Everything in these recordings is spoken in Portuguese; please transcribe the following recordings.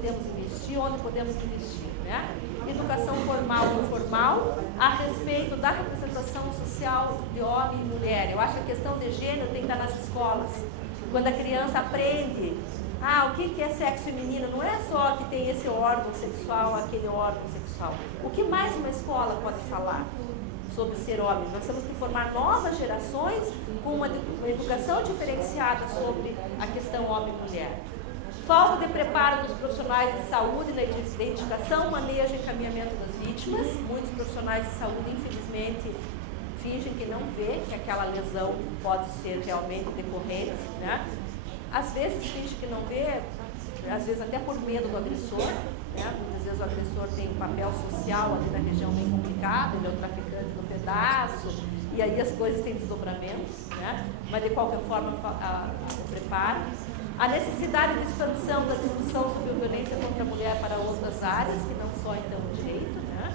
podemos investir, onde podemos investir, né? Educação formal ou informal a respeito da representação social de homem e mulher. Eu acho que a questão de gênero tem que estar nas escolas. Quando a criança aprende, o que é sexo feminino, não é só que tem esse órgão sexual, aquele órgão sexual. O que mais uma escola pode falar sobre ser homem? Nós temos que formar novas gerações com uma educação diferenciada sobre a questão homem e mulher. Falta de preparo dos profissionais de saúde na identificação, manejo e encaminhamento das vítimas. Muitos profissionais de saúde, infelizmente, fingem que não vê que aquela lesão pode ser realmente decorrente, né? Às vezes finge que não vê, às vezes até por medo do agressor, né? Muitas vezes o agressor tem um papel social ali na região bem complicado, ele é o traficante do pedaço, e aí as coisas têm desdobramentos, né? Mas de qualquer forma o preparo. A necessidade de expansão da discussão sobre a violência contra a mulher para outras áreas, que não só então o direito, né?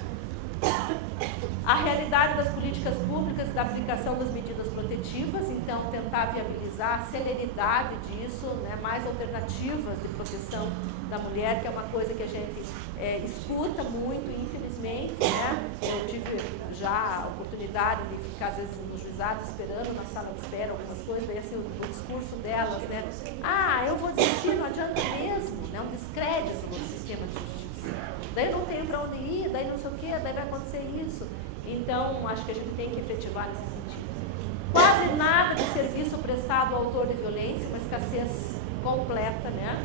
A realidade das políticas públicas e da aplicação das medidas protetivas, então tentar viabilizar a celeridade disso, né? Mais alternativas de proteção da mulher, que é uma coisa que a gente escuta muito, infelizmente, né? Eu tive já a oportunidade de ficar às vezes no juizado esperando na sala de espera algumas coisas, daí assim o discurso delas, né? Eu vou desistir, não adianta mesmo, né? Um descrédito do sistema de justiça. Daí eu não tenho para onde ir, daí não sei o quê, daí vai acontecer isso. Então, acho que a gente tem que efetivar nesse sentido. Quase nada de serviço prestado ao autor de violência, uma escassez completa, né?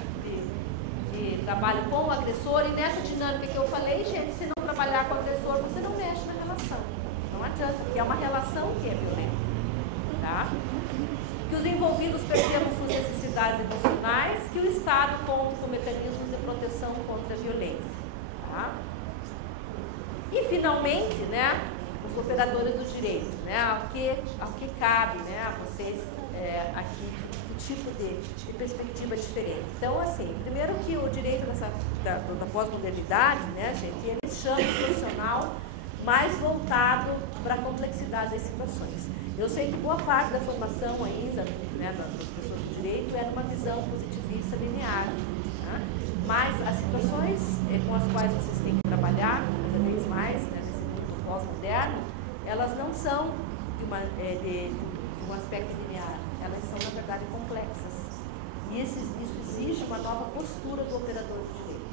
De trabalho com o agressor. E nessa dinâmica que eu falei, gente, se não trabalhar com o agressor, você não mexe na relação. Não adianta, porque é uma relação que é violenta. Tá? Que os envolvidos percebam suas necessidades emocionais, que o Estado conte com mecanismos de proteção contra a violência. Tá? E, finalmente, né, os operadores do direito, né, ao que cabe, né, a vocês aqui, o tipo de perspectiva diferente. Então, assim, primeiro que o direito da pós-modernidade, né, gente, ele chama o profissional mais voltado para a complexidade das situações. Eu sei que boa parte da formação ainda, né, das pessoas do direito é numa visão positivista linear, né? Mas as situações com as quais vocês têm que trabalhar, cada vez mais, né, nesse mundo pós-moderno, elas não são de um aspecto linear, elas são, na verdade, complexas. E isso exige uma nova postura do operador do direito,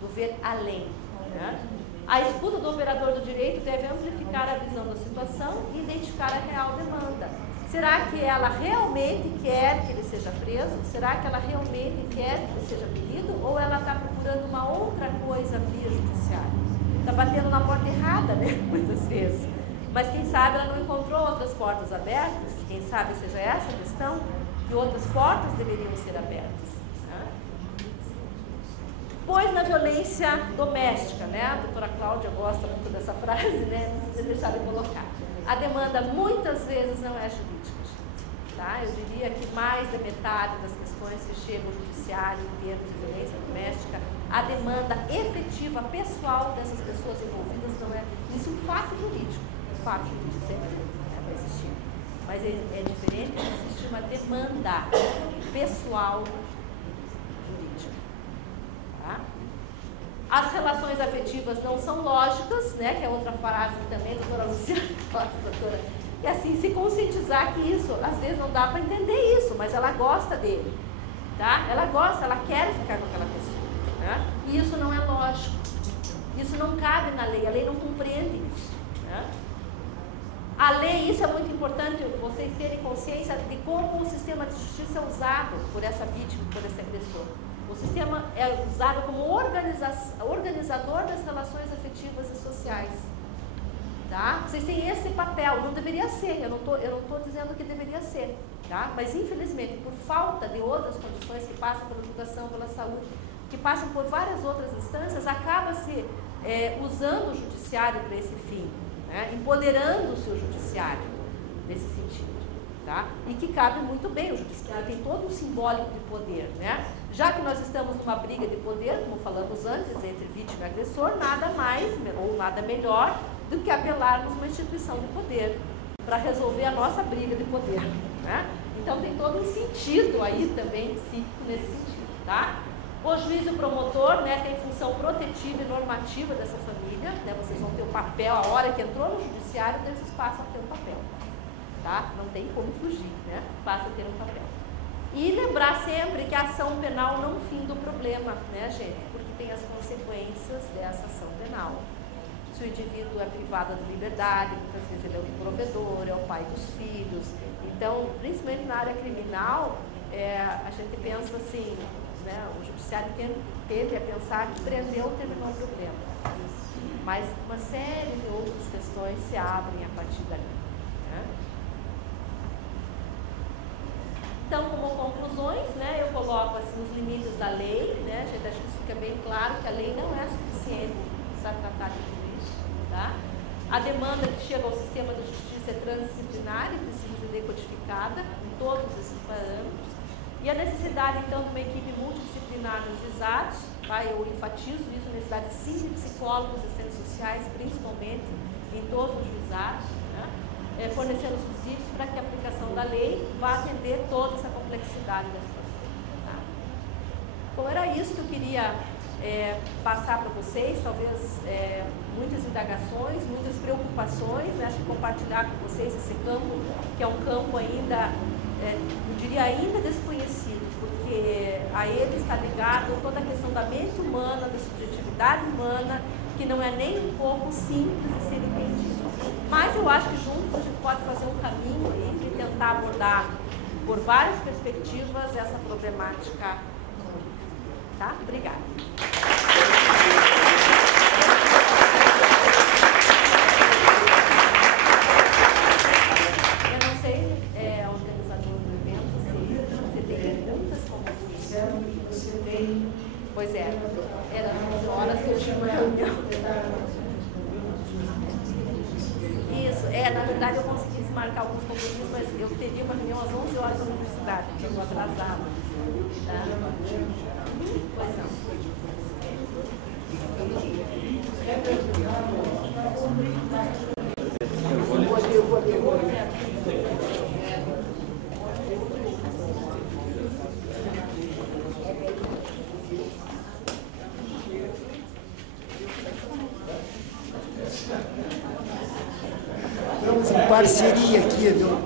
do ver além, né? A escuta do operador do direito deve amplificar a visão da situação e identificar a real demanda. Será que ela realmente quer que ele seja preso? Será que ela realmente quer que ele seja punido? Ou ela está procurando uma outra coisa via judiciária? Está batendo na porta errada, né? Muitas vezes. Mas quem sabe ela não encontrou outras portas abertas? Quem sabe seja essa a questão? Que outras portas deveriam ser abertas? Pois na violência doméstica, né? A doutora Cláudia gosta muito dessa frase, né? Não precisa deixar de colocar. A demanda muitas vezes não é jurídica, gente, tá? Eu diria que mais da metade das questões que chegam ao judiciário em termos de violência doméstica, a demanda efetiva, pessoal dessas pessoas envolvidas não é. Isso é um fato jurídico. Um fato jurídico sempre vai existir. Mas é diferente de existir uma demanda pessoal jurídica. Tá? As relações afetivas não são lógicas, né, que é outra frase também, doutora Luciana, doutora, e assim, se conscientizar que isso, às vezes não dá para entender isso, mas ela gosta dele, tá? Ela gosta, ela quer ficar com aquela pessoa, né? E isso não é lógico, isso não cabe na lei, a lei não compreende isso, né? A lei, isso é muito importante, vocês terem consciência de como o sistema de justiça é usado por essa vítima, por esse agressor. O sistema é usado como organizador das relações afetivas e sociais. Tá? Vocês têm esse papel, não deveria ser, eu não tô dizendo que deveria ser. Tá? Mas, infelizmente, por falta de outras condições que passam pela educação, pela saúde, que passam por várias outras instâncias, acaba-se usando o judiciário para esse fim, né? Empoderando-se o judiciário nesse sentido. Tá? E que cabe muito bem, o judiciário tem todo um simbólico de poder, né? Já que nós estamos numa briga de poder, como falamos antes, entre vítima e agressor, nada mais ou nada melhor do que apelarmos uma instituição de poder para resolver a nossa briga de poder, né? Então tem todo um sentido aí também psíquico nesse sentido, tá? O juiz e o promotor, né, tem função protetiva e normativa dessa família, né, vocês vão ter o papel, a hora que entrou no judiciário, então vocês passam a ter um papel, tá? Não tem como fugir, né? Passa a ter um papel. E lembrar sempre que a ação penal não finda o problema, né, gente? Porque tem as consequências dessa ação penal. Se o indivíduo é privado da liberdade, muitas vezes ele é o provedor, é o pai dos filhos. Então, principalmente na área criminal, a gente pensa assim, né, o judiciário tende a pensar que prendeu terminou o problema. Mas uma série de outras questões se abrem a partir dali. Né? Então, como conclusões, né, eu coloco assim, os limites da lei, né, gente, acho que isso fica bem claro que a lei não é suficiente para tratar de tudo isso. Tá? A demanda que chega ao sistema da justiça é transdisciplinar e precisa ser decodificada em todos esses parâmetros. E a necessidade, então, de uma equipe multidisciplinar nos juizados, tá? Eu enfatizo isso, a necessidade sim de psicólogos e assistentes sociais, principalmente em todos os juizados, né? Fornecendo subsídios para que a aplicação da lei vá atender toda essa complexidade da situação. Tá? Bom, era isso que eu queria passar para vocês, talvez muitas indagações, muitas preocupações, né? Acho que compartilhar com vocês esse campo, que é um campo ainda, eu diria ainda desconhecido, porque a ele está ligado toda a questão da mente humana, da subjetividade humana, que não é nem um pouco simples de ser entendido. Mas eu acho que juntos a gente pode fazer um caminho aí de tentar abordar por várias perspectivas essa problemática. Tá? Obrigada. Eu não sei, organizador do evento, se você tem perguntas como você tem. Pois era às 11 horas que eu tinha uma reunião. Isso, na verdade eu consegui desmarcar alguns compromissos, mas eu teria uma reunião às 11 horas na universidade, que eu estou atrasada. Tá? Pois não. Estamos em parceria aqui, viu?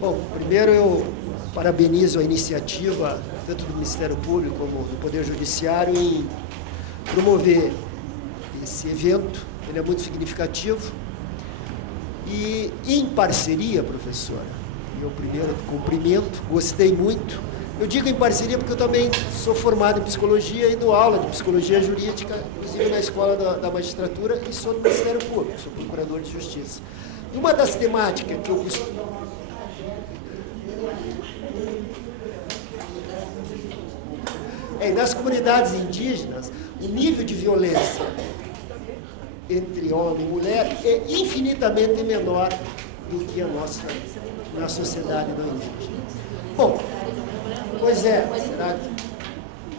Bom, primeiro eu parabenizo a iniciativa, tanto do Ministério Público como do Poder Judiciário, em promover esse evento. Ele é muito significativo. E em parceria, professora, eu primeiro cumprimento, gostei muito. Eu digo em parceria porque eu também sou formado em psicologia e dou aula de psicologia jurídica, inclusive na Escola da Magistratura, e sou do Ministério Público, sou procurador de Justiça. E uma das temáticas que eu costumo... nas comunidades indígenas, o nível de violência entre homem e mulher é infinitamente menor do que na sociedade não indígena. Bom, pois é,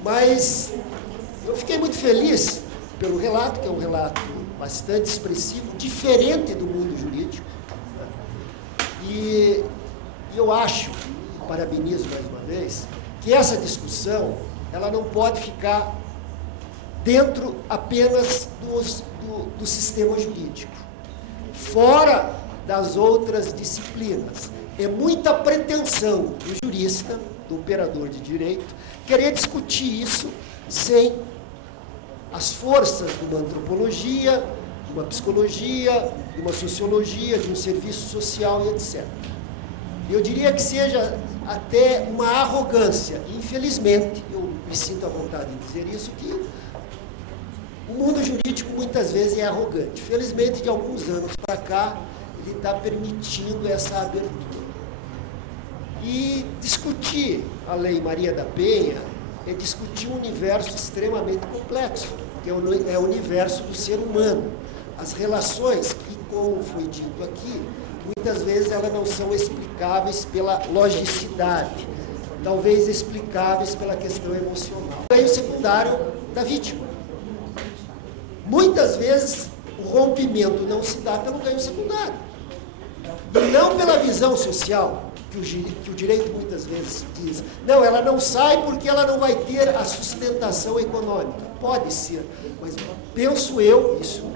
mas eu fiquei muito feliz pelo relato, que é um relato bastante expressivo, diferente do mundo jurídico. E eu acho, parabenizo mais uma vez, que essa discussão ela não pode ficar dentro apenas do sistema jurídico, fora das outras disciplinas. É muita pretensão do jurista, do operador de direito, querer discutir isso sem as forças de uma antropologia, de uma psicologia, de uma sociologia, de um serviço social e etc. Eu diria que seja até uma arrogância. Infelizmente, eu me sinto à vontade de dizer isso, que o mundo jurídico muitas vezes é arrogante. Felizmente, de alguns anos para cá, ele está permitindo essa abertura. E discutir a Lei Maria da Penha é discutir um universo extremamente complexo, que é o universo do ser humano. As relações que, como foi dito aqui, muitas vezes elas não são explicáveis pela logicidade, talvez explicáveis pela questão emocional. O ganho secundário da vítima. Muitas vezes o rompimento não se dá pelo ganho secundário, e não pela visão social. que o direito muitas vezes diz, não, ela não sai porque ela não vai ter a sustentação econômica. Pode ser, mas penso eu, isso,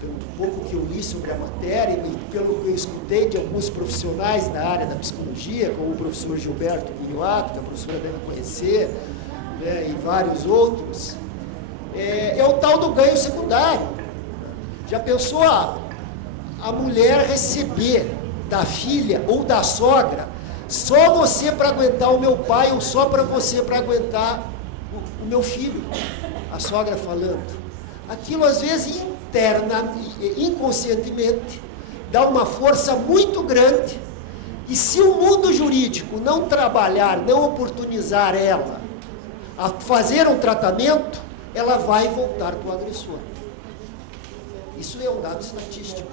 pelo pouco que eu li sobre a matéria e pelo que eu escutei de alguns profissionais da área da psicologia, como o professor Gilberto Guilhoato, que a professora deve conhecer, né, e vários outros, é o tal do ganho secundário. Já pensou a mulher receber da filha ou da sogra, só você para aguentar o meu pai ou só para você para aguentar o meu filho? A sogra falando. Aquilo às vezes inconscientemente, dá uma força muito grande, e se o mundo jurídico não trabalhar, não oportunizar ela a fazer um tratamento, ela vai voltar para o agressor. Isso é um dado estatístico.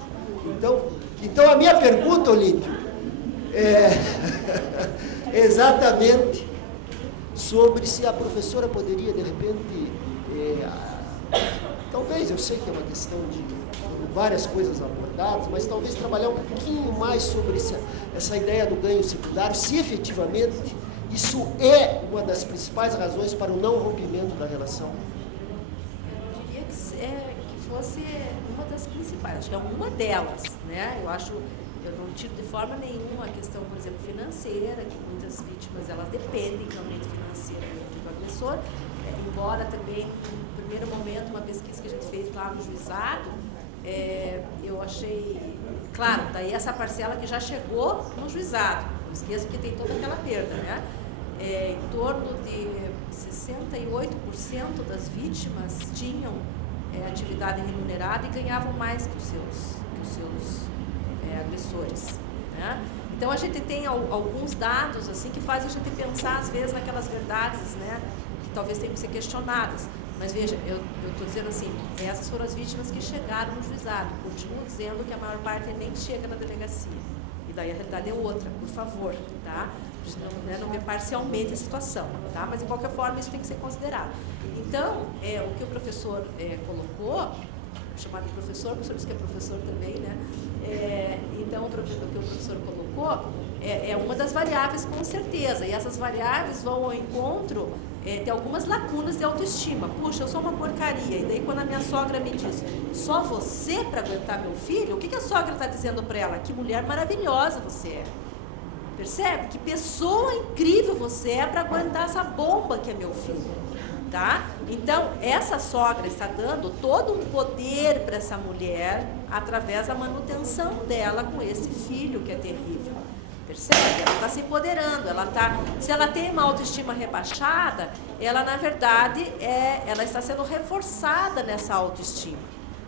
Então a minha pergunta, Olímpio, é exatamente sobre se a professora poderia, de repente, talvez, eu sei que é uma questão de várias coisas abordadas, mas talvez trabalhar um pouquinho mais sobre essa ideia do ganho secundário, se efetivamente isso é uma das principais razões para o não rompimento da relação. Eu diria que fosse uma das principais, acho que é uma delas, né? Eu não tiro de forma nenhuma a questão, por exemplo, financeira, que muitas vítimas elas dependem realmente financeiramente do agressor, embora também, no primeiro momento, uma pesquisa que a gente fez lá no juizado, eu achei, claro, daí essa parcela que já chegou no juizado, não esqueça que tem toda aquela perda, né? Em torno de 68% das vítimas tinham atividade remunerada e ganhavam mais que os seus agressores, né? Então a gente tem alguns dados assim que fazem a gente pensar às vezes naquelas verdades, né, que talvez tenham que ser questionadas. Mas veja, eu estou dizendo assim, essas foram as vítimas que chegaram no juizado. Continuo dizendo que a maior parte nem chega na delegacia. E daí a realidade é outra, por favor, tá? Não ver parcialmente a situação, tá? Mas de qualquer forma isso tem que ser considerado. Então, o que o professor colocou, chamado professor, o professor disse que é professor também, né? Então, o que o professor colocou é uma das variáveis, com certeza. E essas variáveis vão ao encontro de algumas lacunas de autoestima. Puxa, eu sou uma porcaria. E daí, quando a minha sogra me diz, só você para aguentar meu filho, o que a sogra está dizendo para ela? Que mulher maravilhosa você é. Percebe? Que pessoa incrível você é para aguentar essa bomba que é meu filho. Tá? Então, essa sogra está dando todo um poder para essa mulher através da manutenção dela com esse filho que é terrível. Percebe? Ela está se empoderando. Se ela tem uma autoestima rebaixada, ela, na verdade, ela está sendo reforçada nessa autoestima.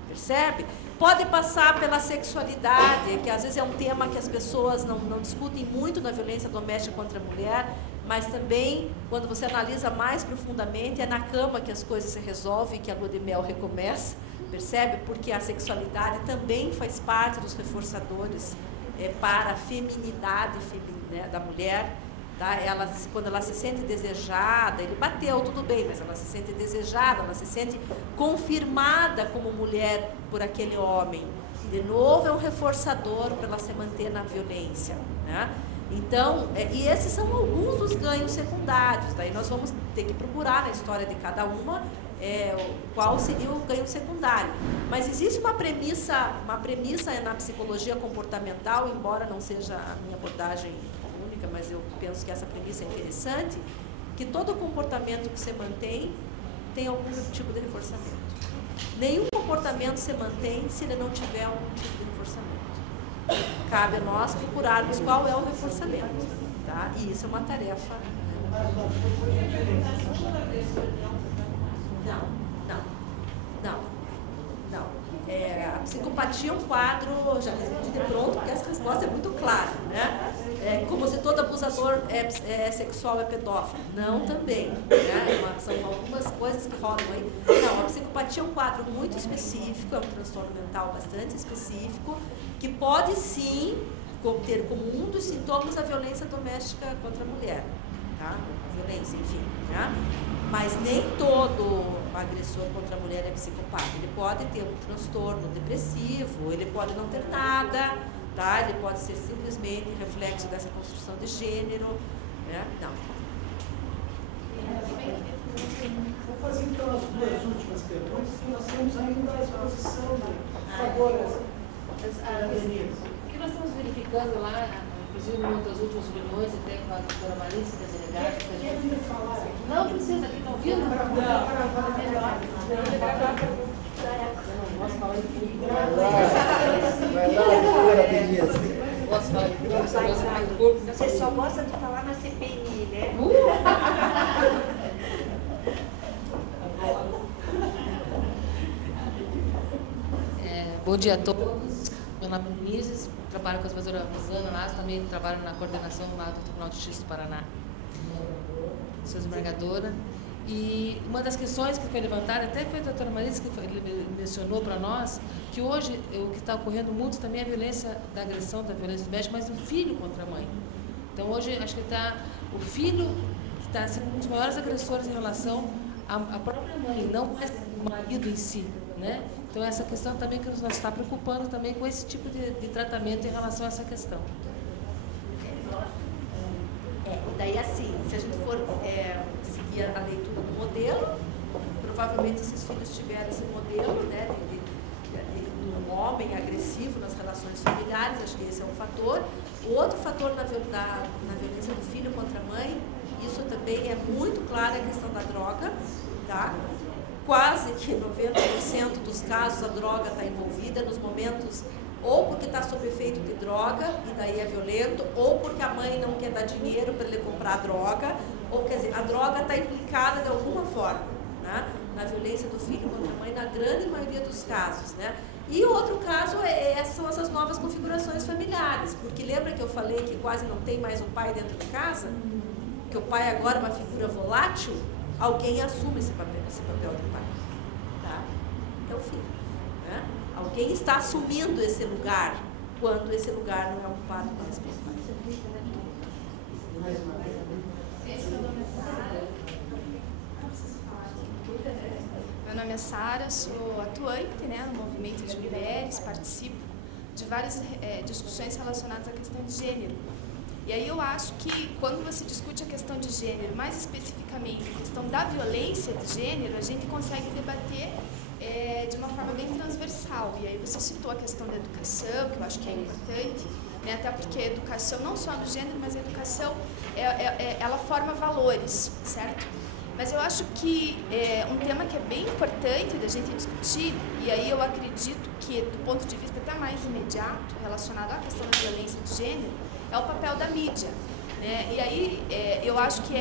Percebe? Pode passar pela sexualidade, que às vezes é um tema que as pessoas não discutem muito na violência doméstica contra a mulher, mas também, quando você analisa mais profundamente, é na cama que as coisas se resolvem, que a lua de mel recomeça, percebe? Porque a sexualidade também faz parte dos reforçadores para a feminidade da mulher. Tá? Quando ela se sente desejada, ele bateu, tudo bem, mas ela se sente desejada, ela se sente confirmada como mulher por aquele homem. De novo, é um reforçador para ela se manter na violência, né? Então, e esses são alguns dos ganhos secundários. Daí nós vamos ter que procurar na história de cada uma qual seria o ganho secundário. Mas existe uma premissa na psicologia comportamental, embora não seja a minha abordagem única, mas eu penso que essa premissa é interessante, que todo comportamento que se mantém tem algum tipo de reforçamento. Nenhum comportamento se mantém se ele não tiver algum tipo de reforçamento. Cabe a nós procurarmos qual é o reforçamento, tá? E isso é uma tarefa. Não. A psicopatia é um quadro, já respondi de pronto, porque essa resposta é muito clara, né? Como se todo abusador sexual é pedófilo. Não, também. Né? São algumas coisas que rolam aí. Não, a psicopatia é um quadro muito específico, é um transtorno mental bastante específico, que pode sim ter como um dos sintomas a violência doméstica contra a mulher. Tá? Violência, enfim. Né? Mas nem todo agressor contra a mulher é psicopata. Ele pode ter um transtorno depressivo, ele pode não ter nada, tá? Ele pode ser simplesmente reflexo dessa construção de gênero, né? Não. Vou fazer então as duas últimas perguntas, que nós temos ainda a exposição de favor. O que nós estamos verificando lá, inclusive em uma das últimas reuniões, até com a doutora Marisa, da delegada. Quer falar aqui? Não precisa, aqui estão ouvindo? Não, melhor. Não posso falar de público. Vai lá, doutora Denise. Posso falar de público, você gosta mais do corpo? Você só gosta de falar na CPI, né? Bom dia a todos. Meu nome é Denise, trabalho com a professora Rosana Nas, também trabalho na coordenação lá do Tribunal de Justiça do Paraná. Sou desembargadora. E uma das questões que foi levantada, até foi a doutora Marisa que mencionou para nós, que hoje o que está ocorrendo muito também é a violência da agressão, da violência doméstica, mas do filho contra a mãe. Então hoje acho que o filho que está sendo um dos maiores agressores em relação à própria mãe, não mais o marido em si, né? Então essa questão também que nos está preocupando também com esse tipo de tratamento em relação a essa questão. E daí assim, se a gente for seguir a leitura do modelo, provavelmente esses filhos tiveram esse modelo, né, de um homem agressivo nas relações familiares, acho que esse é um fator. O outro fator na violência do filho contra a mãe, isso também é muito claro, a questão da droga, tá? Quase que 90% dos casos a droga está envolvida nos momentos ou porque está sob efeito de droga e daí é violento, ou porque a mãe não quer dar dinheiro para ele comprar a droga, ou quer dizer, a droga está implicada de alguma forma, né, na violência do filho contra a mãe, na grande maioria dos casos, né? E outro caso são essas novas configurações familiares, porque lembra que eu falei que quase não tem mais um pai dentro de casa? Que o pai agora é uma figura volátil? Alguém assume esse papel do pai, tá? É o filho, né? Alguém está assumindo esse lugar, quando esse lugar não é ocupado mais pelo pai. Meu nome é Sara, sou atuante, né, no movimento de mulheres, participo de várias discussões relacionadas à questão de gênero. E aí eu acho que quando você discute a questão de gênero, mais especificamente a questão da violência de gênero, a gente consegue debater de uma forma bem transversal. E aí você citou a questão da educação, que eu acho que é importante, né? Até porque a educação, não só no gênero, mas a educação, ela forma valores, certo? Mas eu acho que um tema que é bem importante da gente discutir, e aí eu acredito que do ponto de vista até mais imediato, relacionado à questão da violência de gênero, é o papel da mídia, né? E aí eu acho que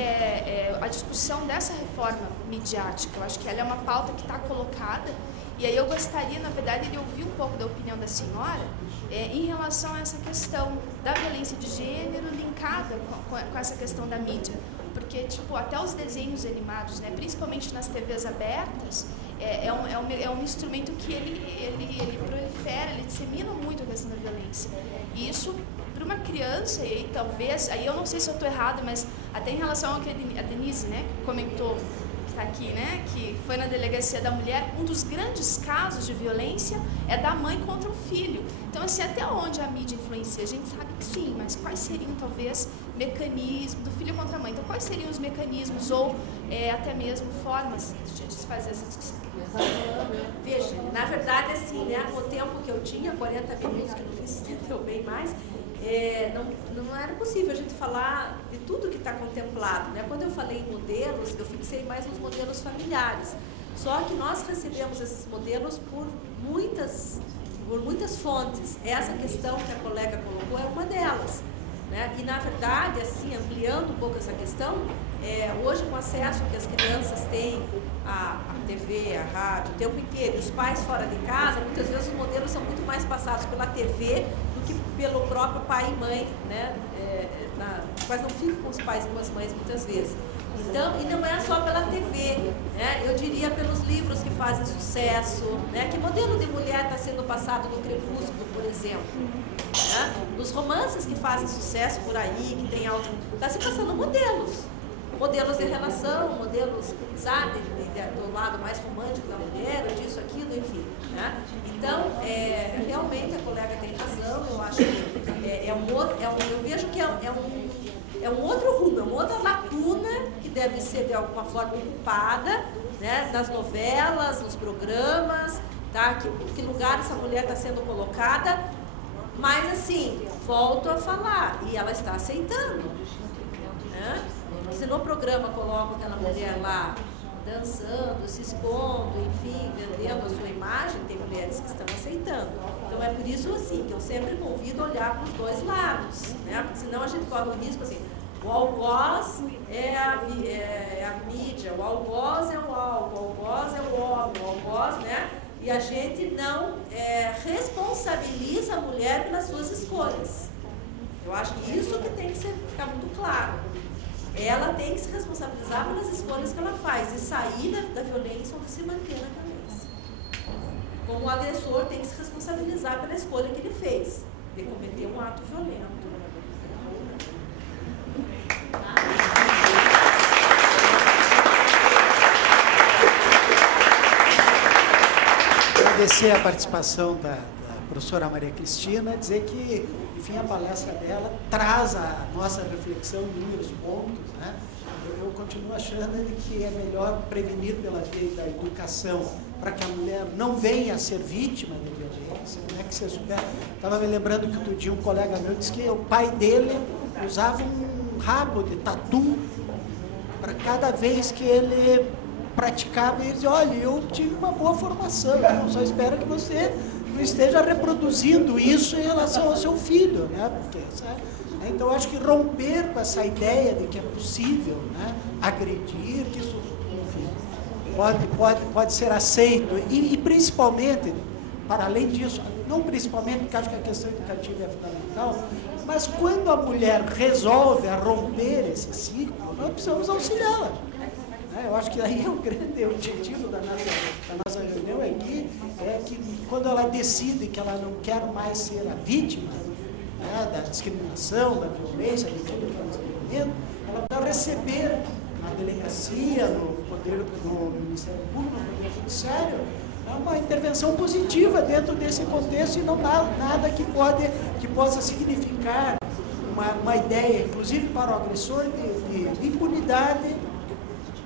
a discussão dessa reforma midiática, eu acho que ela é uma pauta que está colocada, e aí eu gostaria, na verdade, de ouvir um pouco da opinião da senhora em relação a essa questão da violência de gênero linkada com essa questão da mídia. Porque, tipo, até os desenhos animados, né, principalmente nas TVs abertas, é um instrumento que ele prolifera, ele dissemina muito a questão da violência. E isso, para uma criança, e aí talvez, aí eu não sei se eu estou errada, mas até em relação ao que a Denise, né, comentou, que está aqui, né, que foi na delegacia da mulher, um dos grandes casos de violência é da mãe contra o filho. Então, assim, até onde a mídia influencia? A gente sabe que sim, mas quais seriam, talvez, mecanismos do filho contra a mãe? Então, quais seriam os mecanismos ou até mesmo formas de se fazer essa discussão? Veja, na verdade, assim, né, o tempo que eu tinha, 40 minutos, que no fim se estendeu bem mais, não era possível a gente falar de tudo que está contemplado, né? Quando eu falei em modelos, eu fixei mais nos modelos familiares. Só que nós recebemos esses modelos por muitas fontes. Essa questão que a colega colocou é uma delas, né? E, na verdade, assim, ampliando um pouco essa questão, hoje, com o acesso que as crianças têm à TV, à rádio, o tempo inteiro, os pais fora de casa, muitas vezes os modelos são muito mais passados pela TV do que pelo próprio pai e mãe, né? Mas não ficam com os pais e com as mães muitas vezes. Então, e não é só pela TV, né? Eu diria pelos livros que fazem sucesso, né? Que modelo de mulher está sendo passado no Crepúsculo, por exemplo? Né? Nos romances que fazem sucesso por aí, que tem alto... Está se passando modelos. modelos de relação, modelos, sabe, do lado mais romântico da mulher, disso, aquilo, enfim, né? Então, realmente a colega tem razão, eu acho que eu vejo que é um outro rumo, é uma outra lacuna que deve ser de alguma forma ocupada, né, nas novelas, nos programas, tá? Que lugar essa mulher está sendo colocada, mas assim, volto a falar, e ela está aceitando, né? Se no programa colocam aquela mulher lá dançando, se expondo, enfim, vendendo a sua imagem, tem mulheres que estão aceitando. Então é por isso assim que eu sempre convido a olhar para os dois lados, né? Porque senão a gente corre o risco assim, o algoz é a mídia, o algoz é o álcool, o algoz é o homem, o algoz, né? E a gente não responsabiliza a mulher pelas suas escolhas. Eu acho que isso que tem que ficar muito claro. Ela tem que se responsabilizar pelas escolhas que ela faz e sair da violência ou se manter na violência. Como o agressor tem que se responsabilizar pela escolha que ele fez, de cometer um ato violento. Agradecer a participação da professora Maria Cristina, dizer que, enfim, a palestra dela traz a nossa reflexão em inúmeros pontos, né? Eu continuo achando que é melhor prevenir pela via da educação, para que a mulher não venha a ser vítima de violência, né? Que você souber. Estava me lembrando que outro dia um colega meu disse que o pai dele usava um rabo de tatu para cada vez que ele praticava, ele dizia, olha, eu tive uma boa formação, eu só espero que você não esteja reproduzindo isso em relação ao seu filho, né? Porque, sabe? Então, eu acho que romper com essa ideia de que é possível, né, agredir, que isso, enfim, pode ser aceito, e principalmente, para além disso, não principalmente porque acho que a questão educativa é fundamental, mas quando a mulher resolve a romper esse ciclo, nós precisamos auxiliá-la. Eu acho que aí é o grande objetivo da nossa reunião aqui, é que quando ela decide que ela não quer mais ser a vítima, né, da discriminação, da violência, de tudo que é um discriminamento, ela vai receber na delegacia, no Ministério Público, no Poder Judiciário, uma intervenção positiva dentro desse contexto e não nada que possa significar uma ideia, inclusive para o agressor, de impunidade,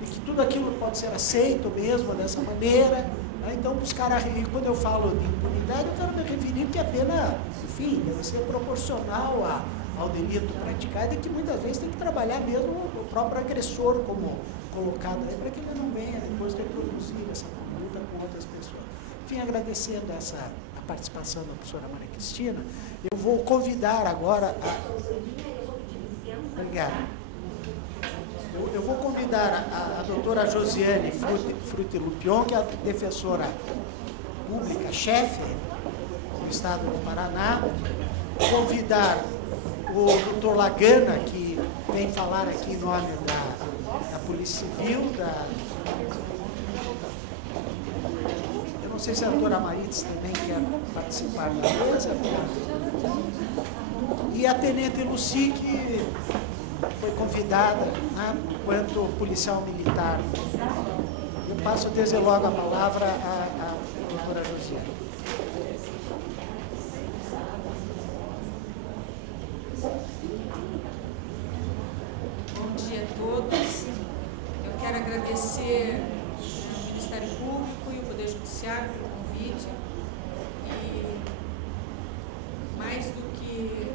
e que tudo aquilo pode ser aceito mesmo dessa maneira, né? Então buscar, quando eu falo de impunidade, eu quero me referir que a pena, enfim, deve ser proporcional ao delito praticado, e que muitas vezes tem que trabalhar mesmo o próprio agressor como colocado aí, para que ele não venha depois reproduzir essa conduta com outras pessoas. Enfim, agradecendo a participação da professora Maria Cristina, eu vou convidar agora Obrigado. Eu vou convidar a doutora Josiane Frutti-Lupion, que é a defensora pública, chefe do Estado do Paraná, convidar o doutor Lagana, que vem falar aqui em nome da Polícia Civil, eu não sei se a doutora Marites também quer participar da mesa, e a tenente Luci, que foi convidada, né, enquanto policial militar. Eu passo desde logo a palavra à doutora Josiane. Bom dia a todos. Eu quero agradecer ao Ministério Público e o Poder Judiciário pelo convite. E mais do que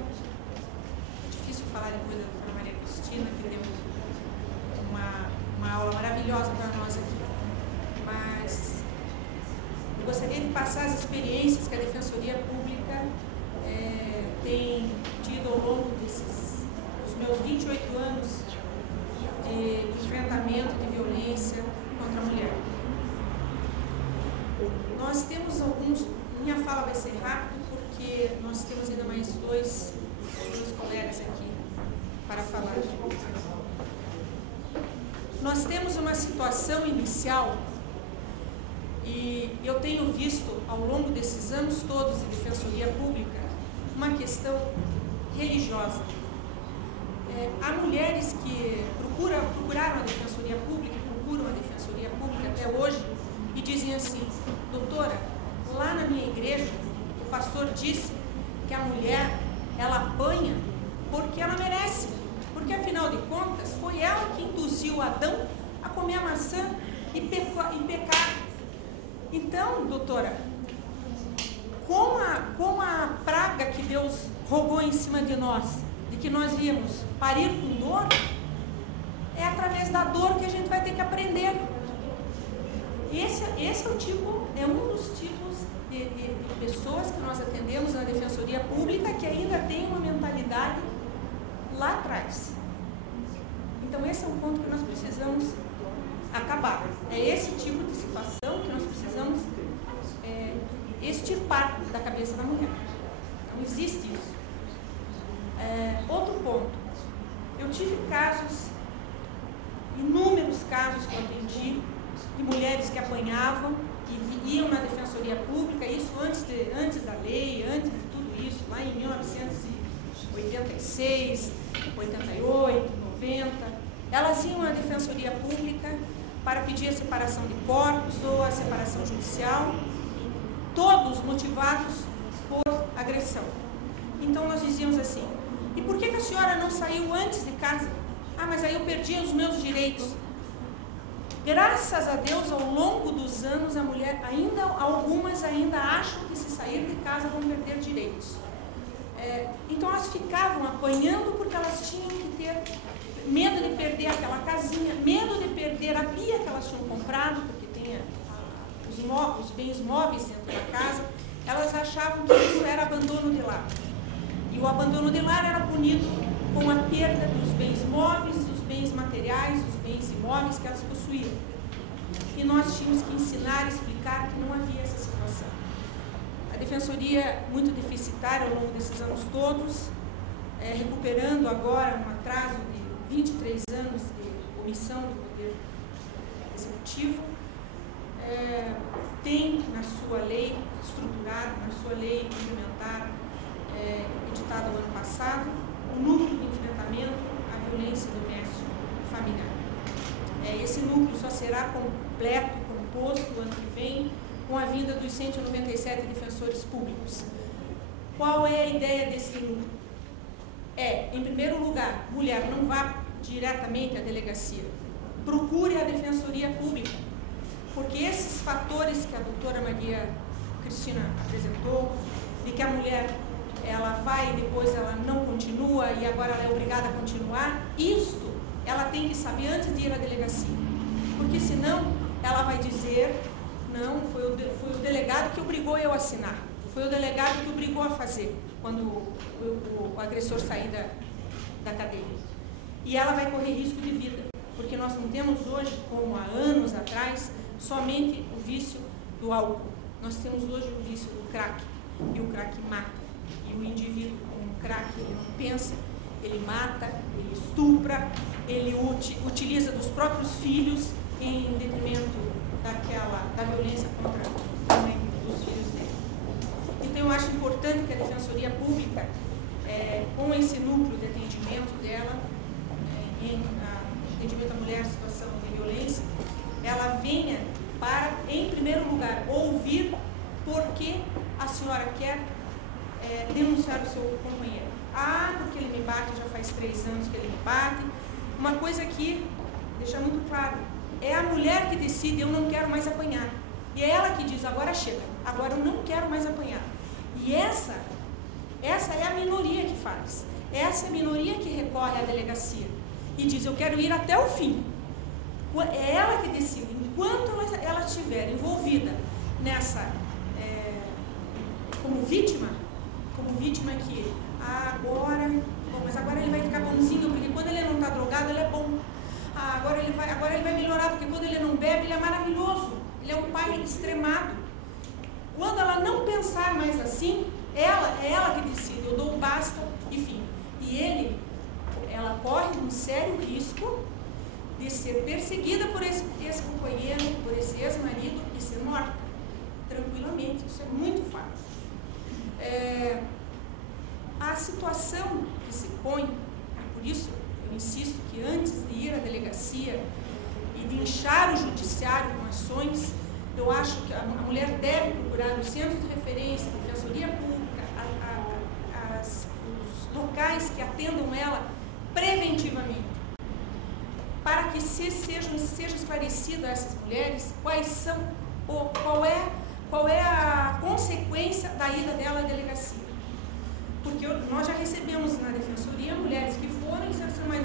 falar depois da doutora Maria Cristina, que deu uma aula maravilhosa para nós aqui. Mas eu gostaria de passar as experiências que a Defensoria Pública tem tido ao longo dos meus 28 anos de enfrentamento de violência contra a mulher. Nós temos minha fala vai ser rápida, porque nós temos ainda mais dois colegas aqui para falar. Nós temos uma situação inicial, e eu tenho visto ao longo desses anos todos de Defensoria Pública uma questão religiosa. há mulheres que procuraram a Defensoria Pública, procuram a Defensoria Pública até hoje e dizem assim: doutora, lá na minha igreja o pastor disse que a mulher, ela apanha porque ela merece, porque afinal de contas foi ela que induziu Adão a comer a maçã e pecar. Então, doutora, com a praga que Deus rogou em cima de nós, de que nós íamos parir com dor, é através da dor que a gente vai ter que aprender. Esse é um dos tipos de pessoas que nós atendemos na Defensoria Pública que ainda tem uma mentalidade lá atrás. Então esse é um ponto que nós precisamos acabar. É esse tipo de situação que nós precisamos extirpar da cabeça da mulher. Não existe isso. Outro ponto. Eu tive casos, inúmeros casos que eu atendi, de mulheres que apanhavam e iam na Defensoria Pública, isso antes da lei, antes de tudo isso, lá em 1986, 88, 90, elas iam à Defensoria Pública para pedir a separação de corpos ou a separação judicial, todos motivados por agressão. Então nós dizíamos assim: e por que a senhora não saiu antes de casa? Ah, mas aí eu perdi os meus direitos. Graças a Deus, ao longo dos anos, algumas ainda acham que se sair de casa vão perder direitos. Então elas ficavam apanhando porque elas tinham que ter medo de perder aquela casinha, medo de perder a pia que elas tinham comprado, porque tinha os bens móveis dentro da casa. Elas achavam que isso era abandono de lar. E o abandono de lar era punido com a perda dos bens móveis, dos bens materiais, dos bens imóveis que elas possuíam. E nós tínhamos que ensinar e explicar que não havia essa situação. A Defensoria, muito deficitária ao longo desses anos todos, recuperando agora um atraso de 23 anos de omissão do Poder Executivo, tem na sua lei estruturada, na sua lei complementar, editada no ano passado, o núcleo de enfrentamento à violência doméstica e familiar. Esse núcleo só será completo, composto no ano que vem, com a vinda dos 197 defensores públicos. Qual é a ideia desse núcleo? Em primeiro lugar, mulher, não vá diretamente à delegacia. Procure a Defensoria Pública, porque esses fatores que a doutora Maria Cristina apresentou, de que a mulher ela vai e depois ela não continua e agora ela é obrigada a continuar, isto ela tem que saber antes de ir à delegacia, porque senão ela vai dizer: não, foi o delegado que obrigou eu a assinar, foi o delegado que obrigou a fazer quando o agressor sair da cadeia. E ela vai correr risco de vida, porque nós não temos hoje, como há anos atrás, somente o vício do álcool. Nós temos hoje o vício do crack, e o crack mata. E o indivíduo com o crack, ele não pensa, ele mata, ele estupra, ele utiliza dos próprios filhos em detrimento da violência contra a mãe dos filhos dele. Então eu acho importante que a Defensoria Pública, com esse núcleo de atendimento dela, em atendimento à mulher em situação de violência, ela venha para, em primeiro lugar, ouvir por que a senhora quer denunciar o seu companheiro. Ah, porque ele me bate, já faz 3 anos que ele me bate. Uma coisa aqui, deixa muito claro, é a mulher que decide: eu não quero mais apanhar. E é ela que diz: agora chega, agora eu não quero mais apanhar. E essa é a minoria que faz. Essa é a minoria que recorre à delegacia e diz: eu quero ir até o fim. É ela que decide. Enquanto ela estiver envolvida nessa, como vítima que mas agora ele vai ficar bonzinho, porque quando ele não está drogado, ele é bom. Agora ele vai melhorar, porque quando ele não bebe, ele é maravilhoso. Ele é um pai extremado. Quando ela não pensar mais assim, é ela que decide: eu dou um basta e fim. E ela corre um sério risco de ser perseguida por esse ex-companheiro, por esse ex-marido e ser morta tranquilamente. Isso é muito fácil. A situação que se põe, por isso insisto que antes de ir à delegacia e de inchar o judiciário com ações, eu acho que a mulher deve procurar o centro de referência, a defensoria pública, os locais que atendam ela preventivamente, para que seja esclarecido a essas mulheres qual é a consequência da ida dela à delegacia. Porque nós já recebemos na defensoria mulheres que foram e disseram assim, mas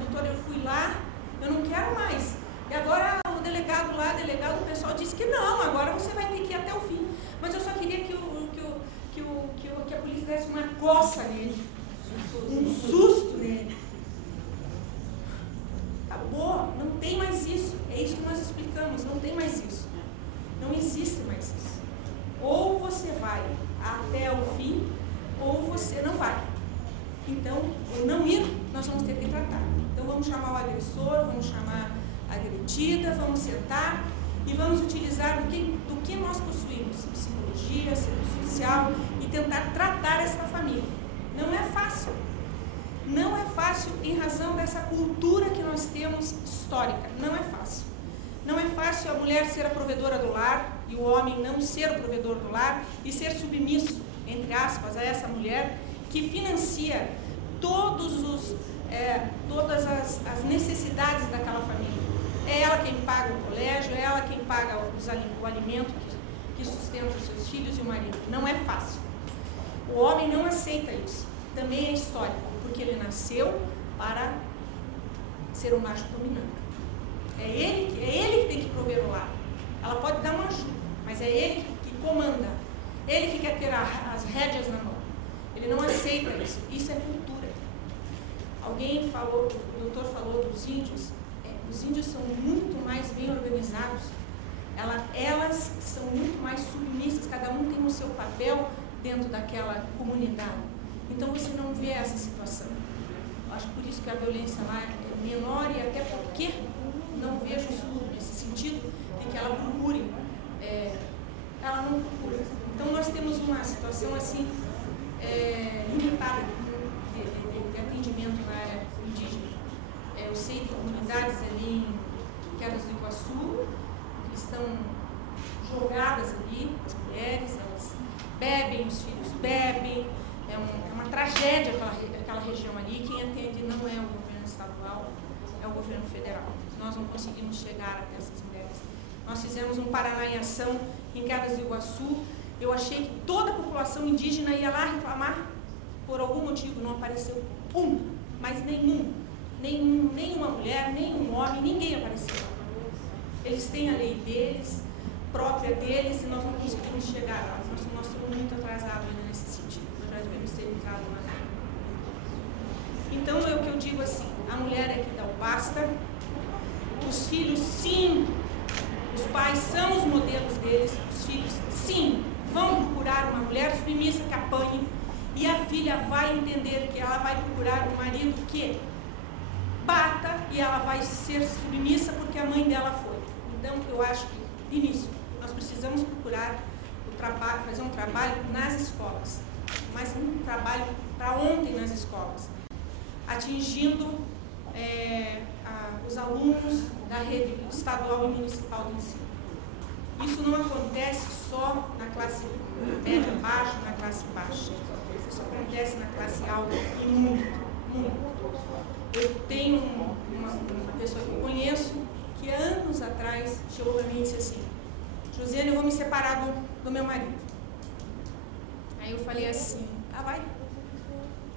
doutora, eu fui lá, eu não quero mais. E agora o delegado lá, o pessoal disse que não, agora você vai ter que ir até o fim. Mas eu só queria que a polícia desse uma coça nele, um susto nele. Acabou, não tem mais isso. É isso que nós explicamos, não tem mais isso. Não existe mais isso. Ou você vai até o fim, ou você não vai. Então, o não ir, nós vamos ter que tratar. Então, vamos chamar o agressor, vamos chamar a agredida, vamos sentar e vamos utilizar do que nós possuímos, psicologia, serviço social, e tentar tratar essa família. Não é fácil. Não é fácil em razão dessa cultura que nós temos histórica. Não é fácil. Não é fácil a mulher ser a provedora do lar e o homem não ser o provedor do lar e ser submisso, entre aspas, a essa mulher que financia todas as necessidades daquela família. É ela quem paga o colégio, é ela quem paga o alimento que sustenta os seus filhos e o marido. Não é fácil. O homem não aceita isso. Também é histórico, porque ele nasceu para ser um macho dominante. É ele que tem que prover o lar. Ela pode dar uma ajuda, mas é ele que comanda. Ele que quer ter as rédeas na mão. Ele não aceita isso. Isso é cultura. Alguém falou, o doutor falou dos índios. Os índios são muito mais bem organizados. Elas são muito mais submissas. Cada um tem o seu papel dentro daquela comunidade. Então você não vê essa situação. Acho por isso que a violência lá é menor e até porque não vejo estudo nesse sentido de que ela procure. Ela não procura. Então nós temos uma situação assim limitada de atendimento na área indígena. Eu sei de comunidades ali em Quedas do Iguaçu que estão jogadas ali, as mulheres, elas bebem, os filhos bebem. É uma tragédia aquela região ali. Quem atende não é o governo estadual, é o governo federal. Nós não conseguimos chegar até essas mulheres. Nós fizemos um Paraná em Ação em Quedas do Iguaçu. Eu achei que toda a população indígena ia lá reclamar. Por algum motivo não apareceu mas nenhuma mulher, nenhum homem, ninguém apareceu lá. Eles têm a lei deles, própria deles, e nós não conseguimos chegar lá. Nós estamos muito atrasados ainda nesse sentido. Nós já devemos ter entrado lá. Então, é o que eu digo assim, a mulher é que dá o basta, os filhos, sim, os pais são os modelos deles, os filhos, sim, vão procurar uma mulher submissa que apanhe, e a filha vai entender que ela vai procurar um marido que bata, e ela vai ser submissa porque a mãe dela foi. Então, eu acho que, de início, nós precisamos procurar fazer um trabalho nas escolas, mas um trabalho para ontem nas escolas, atingindo os alunos da rede estadual e municipal de ensino. Isso não acontece só na classe média baixa, na classe baixa. Isso acontece na classe alta e muito. Eu tenho uma pessoa que eu conheço que anos atrás chegou para mim e disse assim: Josiane, eu vou me separar do meu marido. Aí eu falei assim: vai.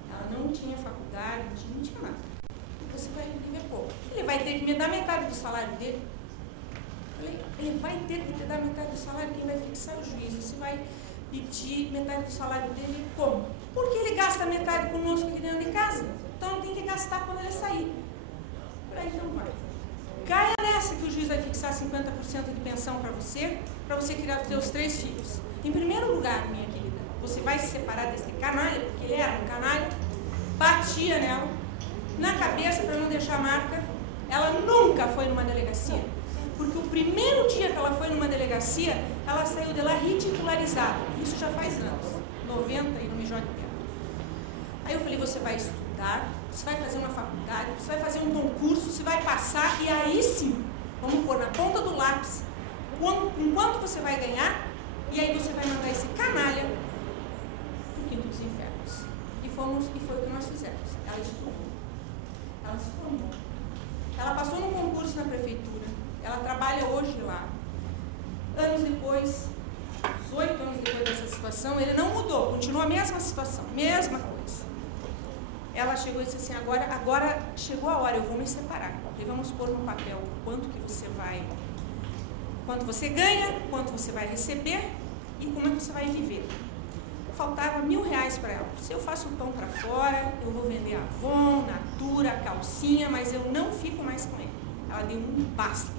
Ela não tinha faculdade, não tinha nada. Você vai viver pouco. Ele vai ter que me dar metade do salário dele. Eu falei: ele vai ter que te dar metade do salário, quem vai fixar o juiz. Você vai pedir metade do salário dele como? Porque ele gasta metade conosco aqui dentro de casa. Então tem que gastar quando ele sair. Aí então vai. Caia nessa que o juiz vai fixar 50% de pensão para você criar os seus 3 filhos. Em primeiro lugar, minha querida, você vai se separar desse canalha, porque ele era um canalha, batia nela, na cabeça para não deixar marca. Ela nunca foi numa delegacia, porque o primeiro dia que ela foi numa delegacia, ela saiu de lá ridicularizada. Isso já faz anos, 90 e no Mijó de Pedra. Aí eu falei: você vai estudar, estudar, você vai fazer uma faculdade, você vai fazer um concurso, você vai passar e aí sim, vamos pôr na ponta do lápis quanto você vai ganhar e aí você vai mandar esse canalha pro quinto dos infernos. E foi o que nós fizemos. Ela estudou. Ela se formou. Ela passou num concurso na prefeitura. Ela trabalha hoje lá. Anos depois, 18 anos depois dessa situação, ele não mudou, continua a mesma situação, mesma coisa. Ela chegou e disse assim, agora chegou a hora, eu vou me separar. E vamos pôr no papel quanto você ganha, quanto você vai receber e como é que você vai viver. Faltava R$1.000 para ela. Se eu faço o pão para fora, eu vou vender Avon, Natura, calcinha, mas eu não fico mais com ele. Ela deu um basta.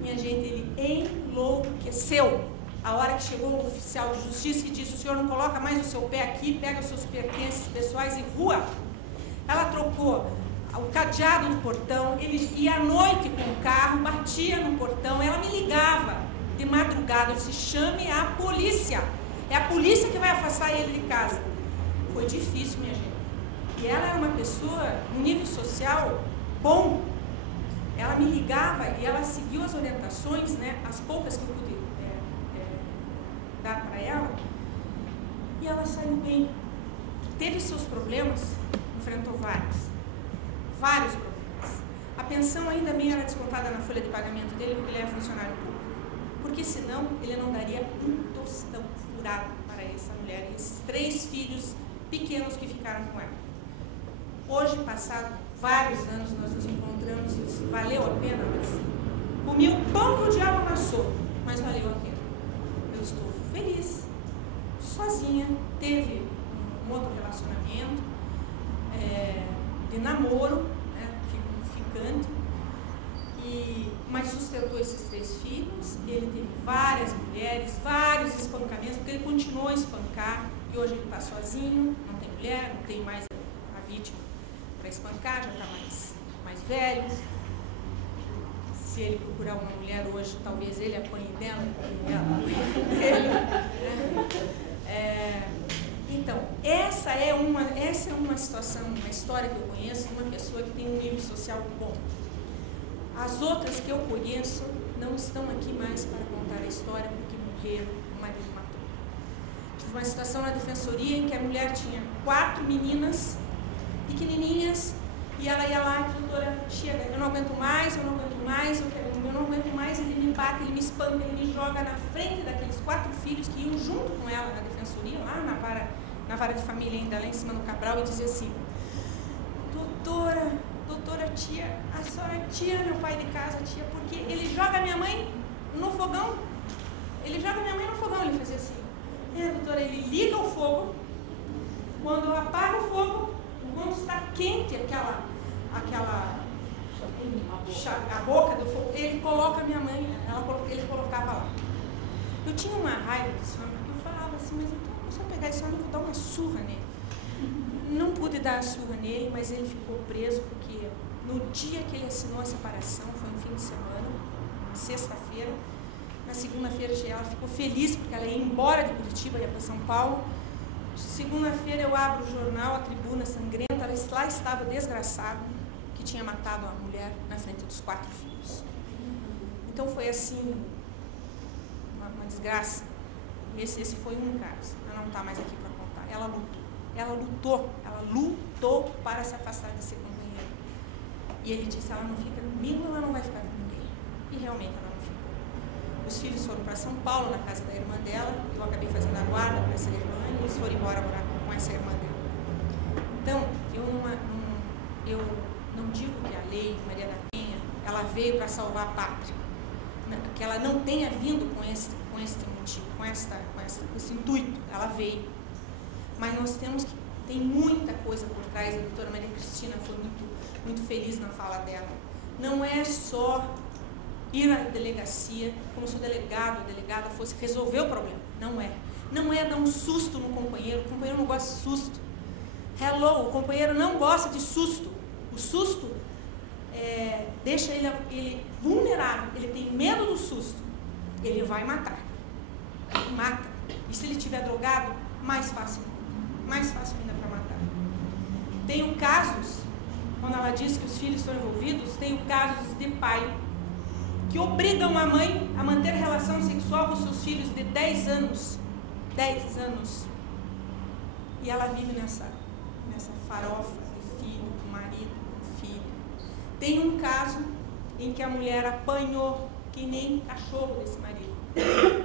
Minha gente, ele enlouqueceu. A hora que chegou o oficial de justiça e disse, o senhor não coloca mais o seu pé aqui, pega os seus pertences pessoais e rua. Ela trocou o cadeado do portão, ele ia à noite com o carro, batia no portão, ela me ligava de madrugada, eu disse, chame a polícia. É a polícia que vai afastar ele de casa. Foi difícil, minha gente. E ela era uma pessoa, um nível social bom. Ela me ligava e ela seguiu as orientações, né, as poucas que eu pude dar para ela. E ela saiu bem. Teve seus problemas, enfrentou vários problemas. A pensão ainda bem era descontada na folha de pagamento dele, porque ele era funcionário público. Porque senão ele não daria um tostão furado para essa mulher e esses 3 filhos pequenos que ficaram com ela. Hoje, passado vários anos, nós nos encontramos e disse, valeu a pena, mas comi o pão que o diabo amassou, mas valeu a pena. Eu estou feliz, sozinha, teve um outro relacionamento de namoro, né, ficante, mas sustentou esses 3 filhos. Ele teve várias mulheres, vários espancamentos, porque ele continuou a espancar, e hoje ele está sozinho, não tem mulher, não tem mais a vítima para espancar, já está mais velho. Se ele procurar uma mulher hoje, talvez ele apanhe dela, Então, essa é uma situação, uma história que eu conheço de uma pessoa que tem um nível social bom. As outras que eu conheço não estão aqui mais para contar a história porque morreram, o marido matou. Tive uma situação na defensoria em que a mulher tinha 4 meninas pequenininhas e ela ia lá, doutora, chega, eu não aguento mais, eu não aguento mais, ele me bate, ele me espanca, ele me joga na frente daqueles 4 filhos que iam junto com ela na defensoria, lá na vara de família ainda, lá em cima do Cabral, e dizia assim, doutora, tia, a senhora tira meu pai de casa, tia, porque ele joga minha mãe no fogão. Ele fazia assim. Doutora, ele liga o fogo, quando eu apago o fogo, quando está quente a boca do fogo, ele coloca a minha mãe, ele colocava lá. Eu tinha uma raiva desse homem, porque eu falava assim, mas então, se eu pegar esse homem, eu vou dar uma surra nele. Não pude dar a surra nele, mas ele ficou preso, porque no dia que ele assinou a separação, foi um fim de semana, na sexta-feira, na segunda-feira ela ficou feliz, porque ela ia embora de Curitiba, ia para São Paulo. Segunda-feira eu abro o jornal, a Tribuna Sangrenta, lá estava o desgraçado, que tinha matado a mulher na frente dos 4 filhos. Então foi assim, uma desgraça. Esse foi um caso, ela não está mais aqui para contar. Ela lutou para se afastar desse companheiro. E ele disse, ela não fica comigo, ela não vai ficar com ninguém. E realmente ela não ficou. Os filhos foram para São Paulo, na casa da irmã dela, eu acabei fazendo a guarda para essa irmã, e eles foram embora morar com essa irmã dela. Então, eu não digo que a lei Maria da Penha, ela veio para salvar a pátria, que ela não tenha vindo com este motivo, com esse intuito, ela veio. Mas nós temos que, tem muita coisa por trás. A doutora Maria Cristina foi muito feliz na fala dela. Não é só ir à delegacia, como se o delegado ou a delegada fosse resolver o problema. Não é. Não é dar um susto no companheiro. O companheiro não gosta de susto. O companheiro não gosta de susto. O susto deixa ele vulnerável. Ele tem medo do susto. Ele vai matar. Ele mata. E se ele estiver drogado, mais fácil ainda para matar. Tenho casos, quando ela diz que os filhos estão envolvidos, tenho casos de pai que obrigam a mãe a manter relação sexual com seus filhos de 10 anos. 10 anos. E ela vive nessa farofa de filho, com marido, com filho. Tem um caso em que a mulher apanhou que nem cachorro desse marido.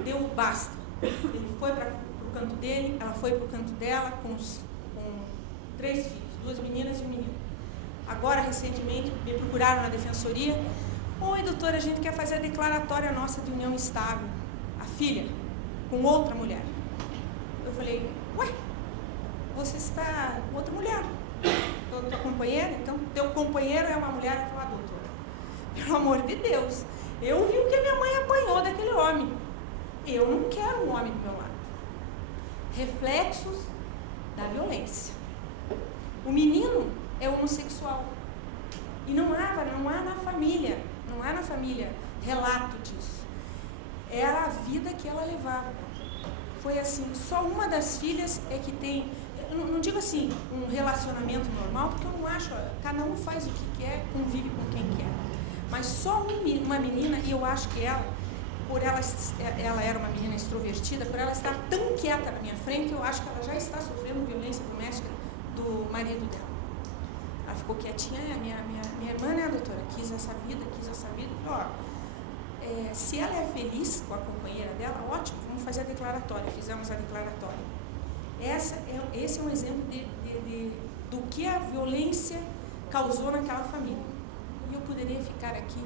Deu o basta. Ele foi para o canto dele, ela foi para o canto dela com 3 filhos, 2 meninas e um menino. Agora, recentemente, me procuraram na defensoria. Oi, doutora, a gente quer fazer a declaratória nossa de união estável. A filha, com outra mulher. Eu falei, ué, você está com outra mulher. Tua companheira? Então, teu companheiro é uma mulher? Eu falei, doutora, pelo amor de Deus, eu vi o que a minha mãe apanhou daquele homem. Eu não quero um homem do meu lado. Reflexos da violência. O menino é homossexual. E não há na família relato disso. Era a vida que ela levava. Foi assim, só uma das filhas é que tem, não digo assim, um relacionamento normal, porque eu não acho, cada um faz o que quer, convive com quem quer. Mas só uma menina, e eu acho que ela era uma menina extrovertida, por ela estar tão quieta na minha frente, eu acho que ela já está sofrendo violência doméstica do marido dela. Ela ficou quietinha, minha irmã, né, doutora, quis essa vida. Ó, se ela é feliz com a companheira dela, ótimo, vamos fazer a declaratória. Fizemos a declaratória. Esse é um exemplo do que a violência causou naquela família. E eu poderia ficar aqui